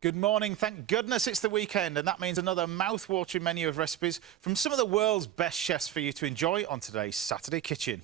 Good morning. Thank goodness it's the weekend, and that means another mouth-watering menu of recipes from some of the world's best chefs for you to enjoy on today's Saturday Kitchen.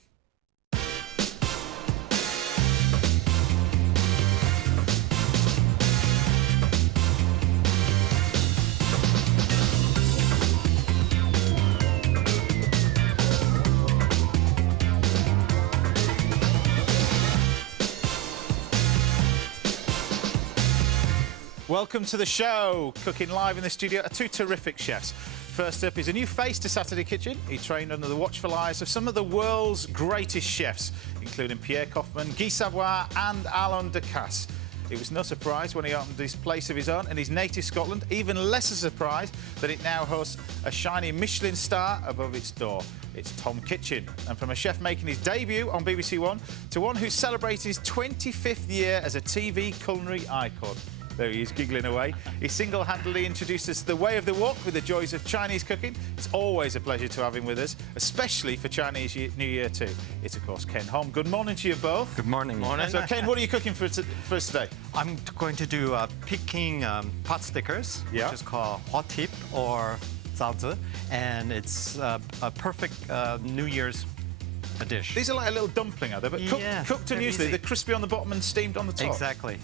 Welcome to the show. Cooking live in the studio are two terrific chefs. First up is a new face to Saturday Kitchen. He trained under the watchful eyes of some of the world's greatest chefs, including Pierre Koffman, Guy Savoy and Alain Ducasse. It was no surprise when he opened this place of his own in his native Scotland, even less a surprise that it now hosts a shiny Michelin star above its door. It's Tom Kitchen. And from a chef making his debut on BBC One to one who's celebrating his 25th year as a TV culinary icon. There he is, giggling away. He single-handedly introduced us to the way of the wok with the joys of Chinese cooking. It's always a pleasure to have him with us, especially for Chinese New Year too. It's, of course, Ken Hom. Good morning to you both. Good morning. Morning. So, Ken, what are you cooking for us today? I'm going to do Peking pot stickers, Yeah. which is called hot tip or zaozi, and it's a perfect New Year's dish. These are like a little dumpling, are they? But Yeah, cooked they're unusually. easy. They're crispy on the bottom and steamed on the top. Exactly.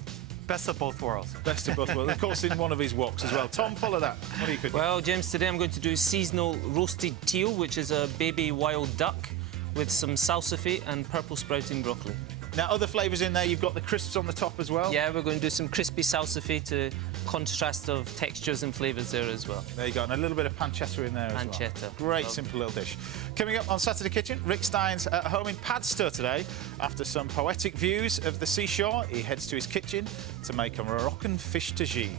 Best of both worlds. Best of both worlds. Of course, in one of his woks as well. Tom, follow that. What are you cooking? Well, James, today I'm going to do seasonal roasted teal, which is a baby wild duck with some salsify and purple sprouting broccoli. Now, other flavours in there. You've got the crisps on the top as well. Yeah, we're going to do some crispy salsify to contrast of textures and flavours there as well. There you go, and a little bit of pancetta in there as well. Pancetta. Great, Love. simple little dish. Coming up on Saturday Kitchen, Rick Stein's at home in Padstow today. After some poetic views of the seashore, he heads to his kitchen to make a Moroccan fish tagine.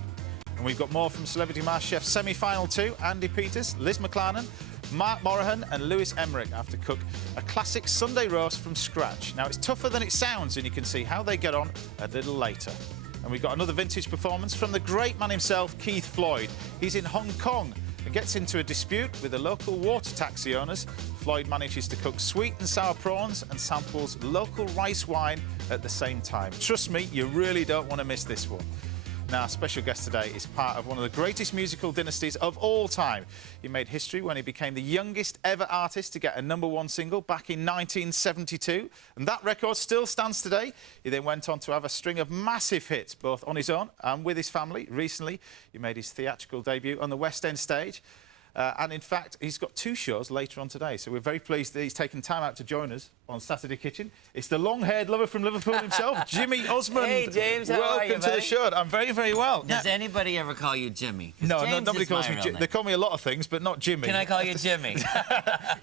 And we've got more from Celebrity MasterChef semi-final 2, Andy Peters, Liz McLaren, Mark Morahan and Lewis Emmerich have to cook a classic Sunday roast from scratch. Now, it's tougher than it sounds, and you can see how they get on a little later. And we've got another vintage performance from the great man himself, Keith Floyd. He's in Hong Kong and gets into a dispute with the local water taxi owners. Floyd manages to cook sweet and sour prawns and samples local rice wine at the same time. Trust me, you really don't want to miss this one. Now, our special guest today is part of one of the greatest musical dynasties of all time. He made history when he became the youngest ever artist to get a #1 single back in 1972, and that record still stands today. He then went on to have a string of massive hits, both on his own and with his family. Recently, he made his theatrical debut on the West End stage. And in fact, he's got 2 shows later on today, so we're very pleased that he's taken time out to join us on Saturday Kitchen. It's the long-haired lover from Liverpool himself, Jimmy Osmond. Hey, James, how are you, Welcome to the buddy? shoe. I'm very, very well. Does anybody ever call you Jimmy? 'Cause No, James nobody is calls my me real Jimmy. name. They call me a lot of things, but not Jimmy. Can I call you Jimmy?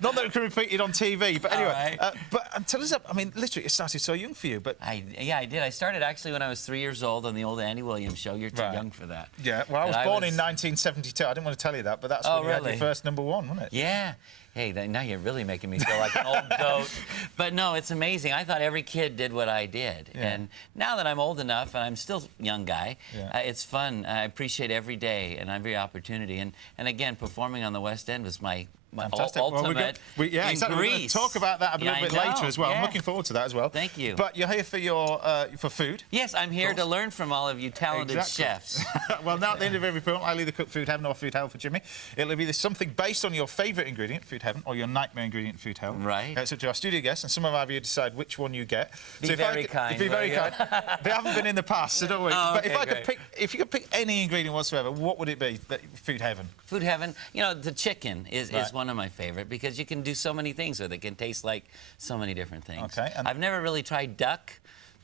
Not that it can repeat it on TV, but anyway. All right. But tell us, I mean, literally, it started so young for you, but... Yeah, I did. I started actually when I was 3 years old on the old Andy Williams show. You're too Right. young for that. Yeah, well, I was And born in 1972. I didn't want to tell you that, but that's Oh, when you had your really? first #1, wasn't it? Yeah. Hey, now you're really making me feel like an old goat. But no, it's amazing. I thought every kid did what I did. Yeah. And now that I'm old enough, and I'm still a young guy, Yeah. it's fun. I appreciate every day and every opportunity. And again, performing on the West End was my Fantastic. ultimate yeah, in exactly. We're going to Greece. talk about that a Yeah, little I bit know. later as well. I'm Yeah. looking forward to that as well. Thank you. But you're here for your for food. Yes, I'm here to learn from all of you talented Exactly. chefs. Well, now at the end of every program, I'll either cook Food Heaven or Food Hell for Jimmy. It'll be something based on your favourite ingredient, Food Heaven, or your nightmare ingredient, Food Hell. Right. It's up to our studio guests, and some of our viewers decide which one you get. Be very kind, Be very will you? kind. They haven't been in the past, so don't worry. Oh, But if okay, I could great. if you could pick any ingredient whatsoever, what would it be? Food Heaven. Food Heaven, you know, the chicken is Right. one of my favorite because you can do so many things with it. It can taste like so many different things. Okay, and- I've never really tried duck,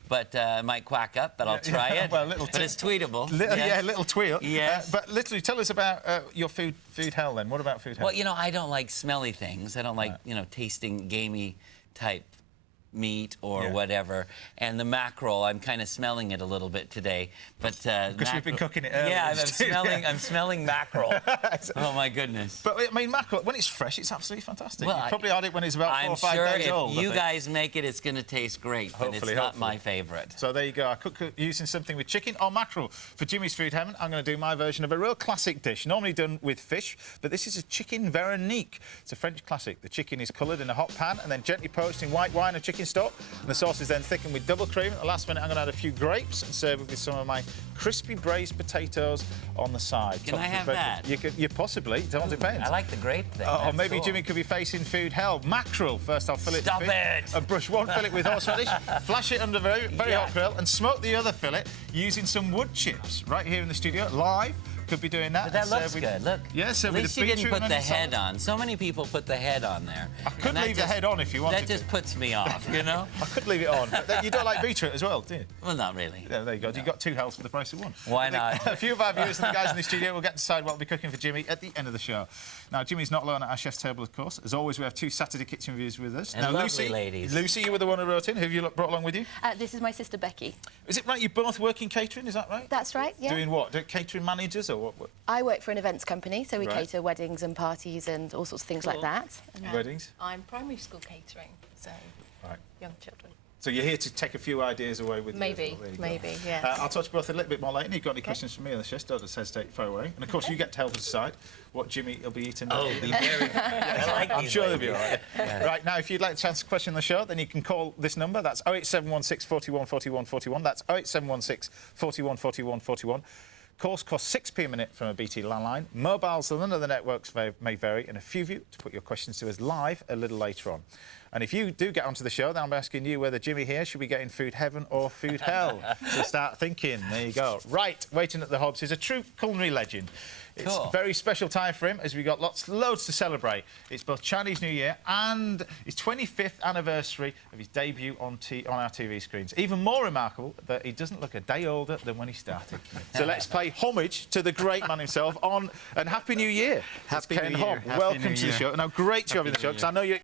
but I might quack up, but I'll try it. Well, little but it's tweetable. Yeah, little tweel. Yes. But literally, tell us about your Food Hell then. What about Food Hell? Well, you know, I don't like smelly things. I don't like, you know, tasting gamey type meat or Yeah. whatever. And the mackerel, I'm kind of smelling it a little bit today. But Because we've been cooking it earlier. Yeah, I'm smelling mackerel. Oh my goodness. But I mean, mackerel, when it's fresh, it's absolutely fantastic. Well, you probably had it when it's about 4 or 5 days old. I'm I sure if you think. guys make it, it's going to taste great, but Hopefully, it's not hopefully. my favorite. So there you go. I cook using something with chicken or mackerel. For Jimmy's Food Heaven, I'm going to do my version of a real classic dish, normally done with fish, but this is a chicken Veronique. It's a French classic. The chicken is coloured in a hot pan and then gently poached in white wine and chicken chicken stock, and the sauce is then thickened with double cream. At the last minute, I'm going to add a few grapes and serve it with some of my crispy braised potatoes on the side. Can I have that? You possibly. It all depends. I like the grape thing. Or That's maybe cool. Jimmy could be facing food hell. Mackerel. First, I'll fill it. Stop it! And brush one fillet with horseradish, flash it under very hot grill, and smoke the other fillet using some wood chips right here in the studio, live. Could be doing that. But that looks good. Look. Yeah, so At with least the you didn't beetroot put and the onion salad. head on. So many people put the head on there. I could And that leave the just- head on if you wanted That just to. puts me off, you know? I could leave it on. But you don't like beetroot as well, do you? Well, not really. Yeah, there you go. You got 2 hells for the price of 1. Why not? A few of our viewers and the guys in the studio will get to decide what will be cooking for Jimmy at the end of the show. Now, Jimmy's not alone at our chef's table, of course. As always, we have 2 Saturday kitchen viewers with us. And now, lovely Lucy, ladies. Lucy, you were the one who wrote in. Who have you brought along with you? This is my sister Becky. Is it right you both work in catering? Is that right? That's right, yeah. Doing what? Catering managers or what? I work for an events company, so we Right. cater weddings and parties and all sorts of things like that. And, Weddings? I'm primary school catering, so Right. young children. So you're here to take a few ideas away with you. Maybe, as well. There you go. maybe, yes. I'll touch both a little bit more later. You've got any questions for me on the chef? Don't just hesitate, fire away. And of course, you get to help us decide what Jimmy will be eating. Oh, be very. I like I'm these sure they'll be all ladies. right. Right, now, if you'd like to ask a question on the show, then you can call this number. That's 08716 41 41 41. That's 08716 41 41 41. Calls cost 6p a minute from a BT landline. Mobiles and other networks may vary, and a few of you to put your questions to us live a little later on. And if you do get onto the show, then I'm asking you whether Jimmy here should be getting food heaven or food hell. So start thinking. There you go. Right, waiting at the Hobbs is a true culinary legend. It's Cool. a very special time for him as we got loads to celebrate. It's both Chinese New Year and his 25th anniversary of his debut on our TV screens. Even more remarkable that he doesn't look a day older than when he started. So let's pay homage to the great man himself and Happy New Year. Happy It's Ken New Year. Hobb. Happy Welcome New to the Year. show. Now, great to have you on the show because I know you're